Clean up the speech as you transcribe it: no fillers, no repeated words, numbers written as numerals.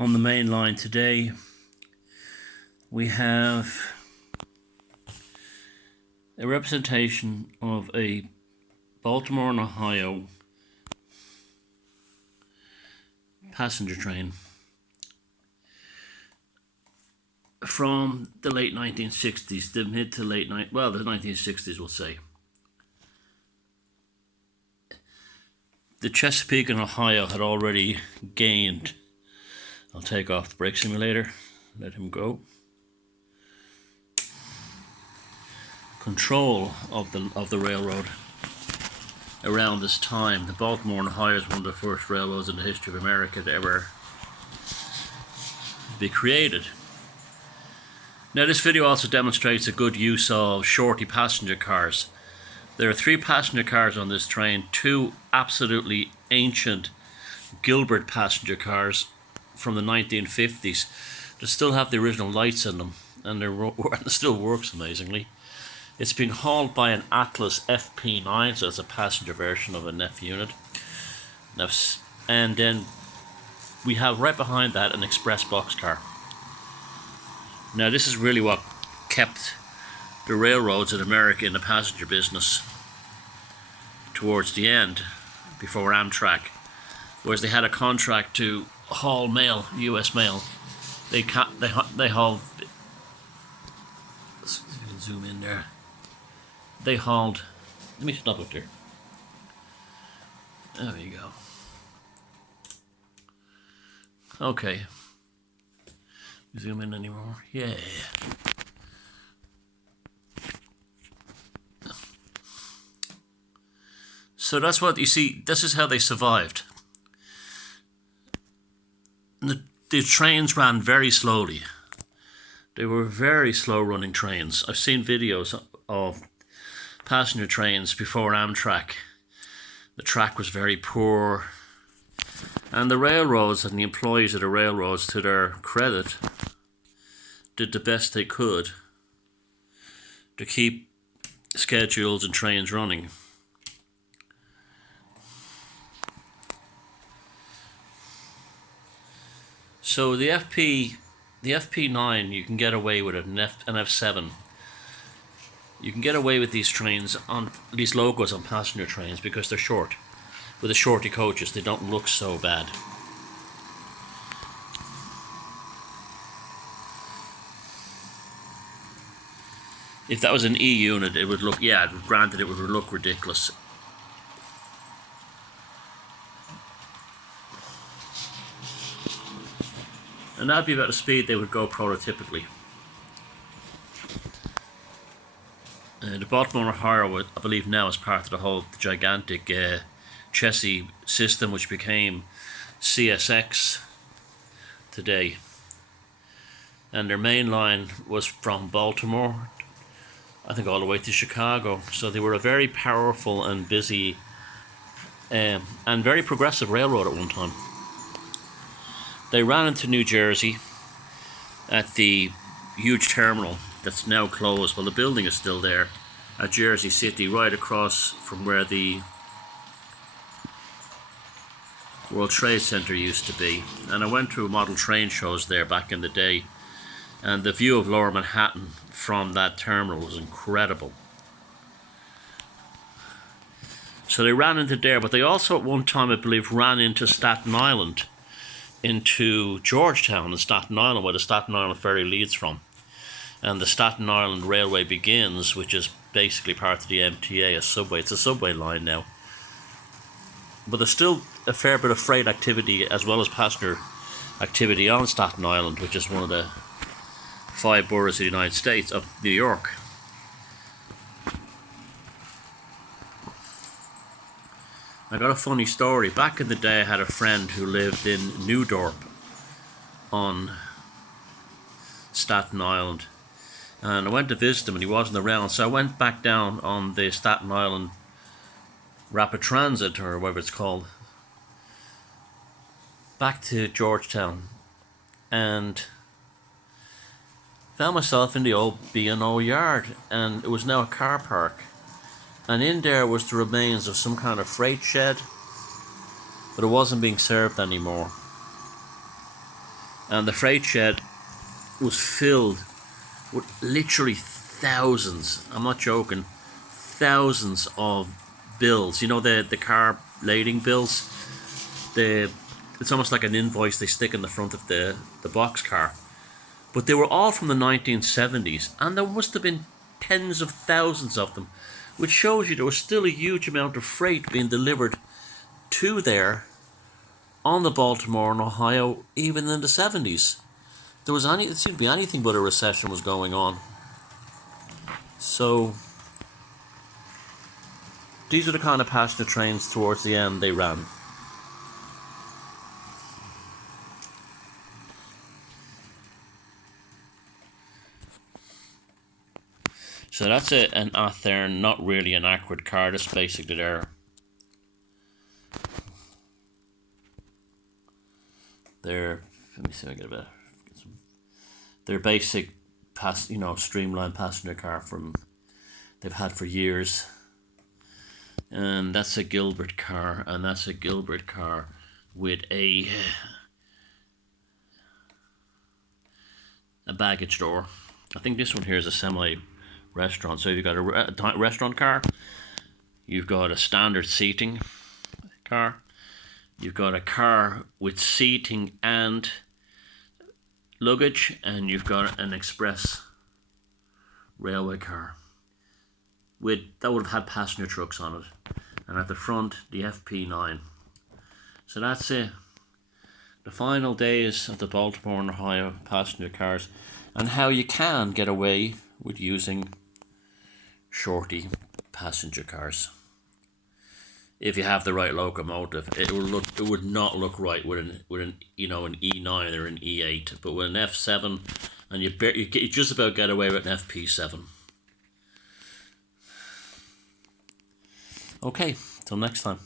On the main line today, we have a representation of a Baltimore and Ohio passenger train from the late 1960s, the mid to late the 1960s, we'll say. The Chesapeake and Ohio had already gained. I'll take off the brake simulator, let him go. Control of the railroad around this time. The Baltimore and Ohio is one of the first railroads in the history of America to ever be created. Now this video also demonstrates a good use of shorty passenger cars. There are 3 passenger cars on this train, 2 absolutely ancient Gilbert passenger cars from the 1950s that still have the original lights in them, and it still works amazingly. It's being hauled by an Atlas FP9, so it's a passenger version of an F unit. And then we have right behind that an express boxcar. Now this is really what kept the railroads in America in the passenger business towards the end, before Amtrak, whereas they had a contract to haul mail, US mail. They hauled. Let's zoom in there. They hauled. Let me stop up there. There we go. Okay. Zoom in anymore? Yeah. So that's what you see. This is how they survived. The trains ran very slowly. They were very slow running trains. I've seen videos of passenger trains before Amtrak. The track was very poor. And the railroads and the employees of the railroads, to their credit, did the best they could to keep schedules and trains running. So the FP9, you can get away with it, an F7. You can get away with these trains, on these logos on passenger trains, because they're short. With the shorty coaches, they don't look so bad. If that was an E unit, it would look, granted it would look ridiculous. And that'd be about the speed they would go prototypically. The Baltimore Ohio, I believe now, is part of the whole gigantic chassis system, which became CSX today. And their main line was from Baltimore, I think, all the way to Chicago. So they were a very powerful and busy and very progressive railroad at one time. They ran into New Jersey at the huge terminal that's now closed. Well, the building is still there at Jersey City, right across from where the World Trade Center used to be. And I went to model train shows there back in the day, and the view of Lower Manhattan from that terminal was incredible. So they ran into there, but they also at one time, I believe, ran into Staten Island, into Georgetown and Staten Island, where the Staten Island ferry leads from. And the Staten Island Railway begins, which is basically part of the MTA, a subway. It's a subway line now. But there's still a fair bit of freight activity as well as passenger activity on Staten Island, which is one of the 5 boroughs of the United States, of New York. I got a funny story. Back in the day, I had a friend who lived in Newdorp on Staten Island, and I went to visit him and he wasn't around, so I went back down on the Staten Island Rapid Transit, or whatever it's called, back to Georgetown, and found myself in the old B&O yard, and it was now a car park. And in there was the remains of some kind of freight shed, but it wasn't being served anymore. and the freight shed was filled with literally thousands, I'm not joking, thousands of bills. You know, the car lading bills? It's almost like an invoice they stick in the front of the box car. But they were all from the 1970s, and there must have been tens of thousands of them, which shows you there was still a huge amount of freight being delivered to there on the Baltimore and Ohio, even in the 70s. It seemed to be anything but a recession was going on. So these are the kind of passenger trains towards the end they ran. So that's an Athean, not really an accurate car, just basically their let me see if I get a bit. Their basic streamlined passenger car they've had for years. And that's a Gilbert car, and that's a Gilbert car with a baggage door. I think this one here is a semi-restaurant. So you've got a restaurant car, you've got a standard seating car, you've got a car with seating and luggage, and you've got an express railway car that would have had passenger trucks on it, and at the front the FP9. So that's it, the final days of the Baltimore and Ohio passenger cars, and how you can get away with using shorty passenger cars. If you have the right locomotive, it would not look right with an E9 or an E8, but with an F7, and you just about get away with an FP7. Okay, till next time.